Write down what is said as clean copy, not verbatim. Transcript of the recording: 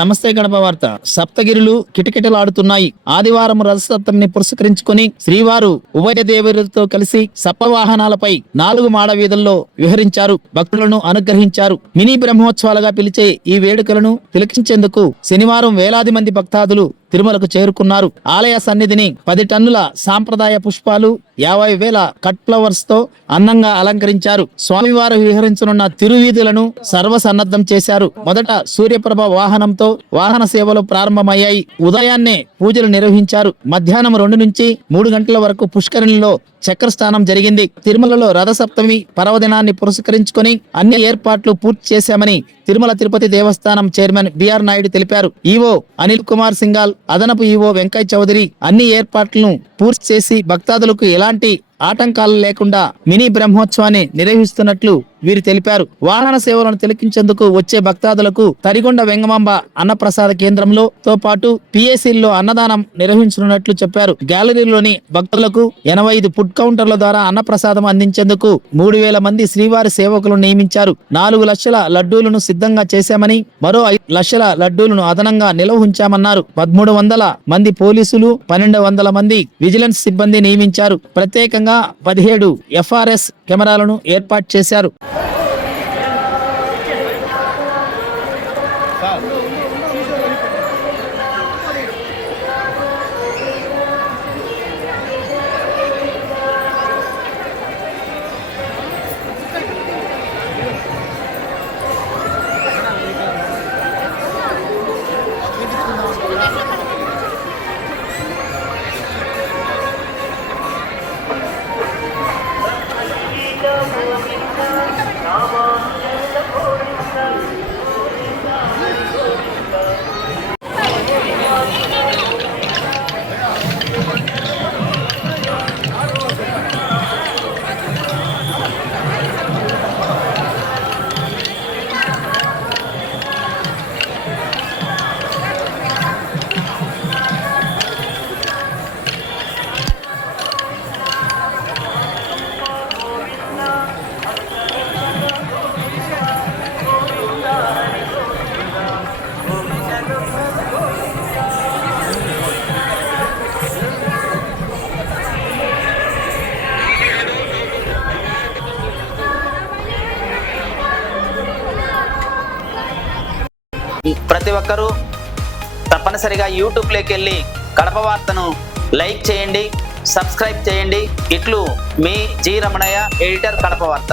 నమస్తే గడప వార్త. సప్తగిరులు కిటకిటలాడుతున్నాయి. ఆదివారం రథసప్తమిని పురస్కరించుకొని శ్రీవారు ఉభయ దేవతలతో కలిసి సప్తవాహనాలపై 4 మాడ వీధుల్లో విహరించారు. భక్తులను అనుగ్రహించారు. మినీ బ్రహ్మోత్సవాలుగా పిలిచే ఈ వేడుకలను తిలకించేందుకు శనివారం వేలాది మంది భక్తాదులు తిరుమలకు చేరుకున్నారు. ఆలయ సన్నిధిని 10 టన్నుల సాంప్రదాయ పుష్పాలు, 50,000 కట్ ఫ్లవర్స్ తో అందంగా అలంకరించారు. స్వామివారు విహరించనున్న తిరువీధులను సర్వసన్నద్ధం చేశారు. మొదట సూర్యప్రభ వాహనంతో వాహన సేవలు ప్రారంభమయ్యాయి. ఉదయాన్నే పూజలు నిర్వహించారు. మధ్యాహ్నం 2 నుంచి 3 గంటల వరకు పుష్కరిణిలో చక్రస్నానం జరిగింది. తిరుమలలో రథసప్తమి పర్వదినాన్ని పురస్కరించుకొని అన్ని ఏర్పాట్లు పూర్తి చేశామని తిరుమల తిరుపతి దేవస్థానం చైర్మన్ బిఆర్ నాయుడు తెలిపారు. ఈవో అనిల్ కుమార్ సింగాల్, అదనపు ఈవో వెంకయ్య చౌదరి అన్ని ఏర్పాట్లను పూర్తి చేసి భక్తాదులకు ఎలాంటి ఆటంకాలు లేకుండా మినీ బ్రహ్మోత్సవాన్ని నిర్వహిస్తున్నట్లు వీరు తెలిపారు. వాహన సేవలను తిలకించేందుకు వచ్చే భక్తాదులకు తరిగొండ వెంగమాంబ అన్నప్రసాద కేంద్రంలో తో పాటు పిఎస్సీల్లో అన్నదానం నిర్వహించనున్నట్లు చెప్పారు. గ్యాలరీలోని భక్తులకు 85 ఫుడ్ కౌంటర్ల ద్వారా అన్నప్రసాదం అందించేందుకు 3,000 మంది శ్రీవారి సేవకులను నియమించారు. 4 లక్షల లడ్డూలను సిద్ధంగా చేశామని, మరో 5 లక్షల లడ్డూలను అదనంగా నిల్వ ఉంచామన్నారు. 1300 మంది పోలీసులు, 1200 మంది విజిలెన్స్ సిబ్బంది నియమించారు. ప్రత్యేకంగా 17 FRS కెమెరాలను ఏర్పాటు చేశారు. ప్రతి ఒక్కరూ తప్పనిసరిగా యూట్యూబ్లోకి వెళ్ళి కడప వార్తను లైక్ చేయండి, సబ్స్క్రైబ్ చేయండి. ఇట్లు మీ జి రమణయ్య, ఎడిటర్, కడప వార్త.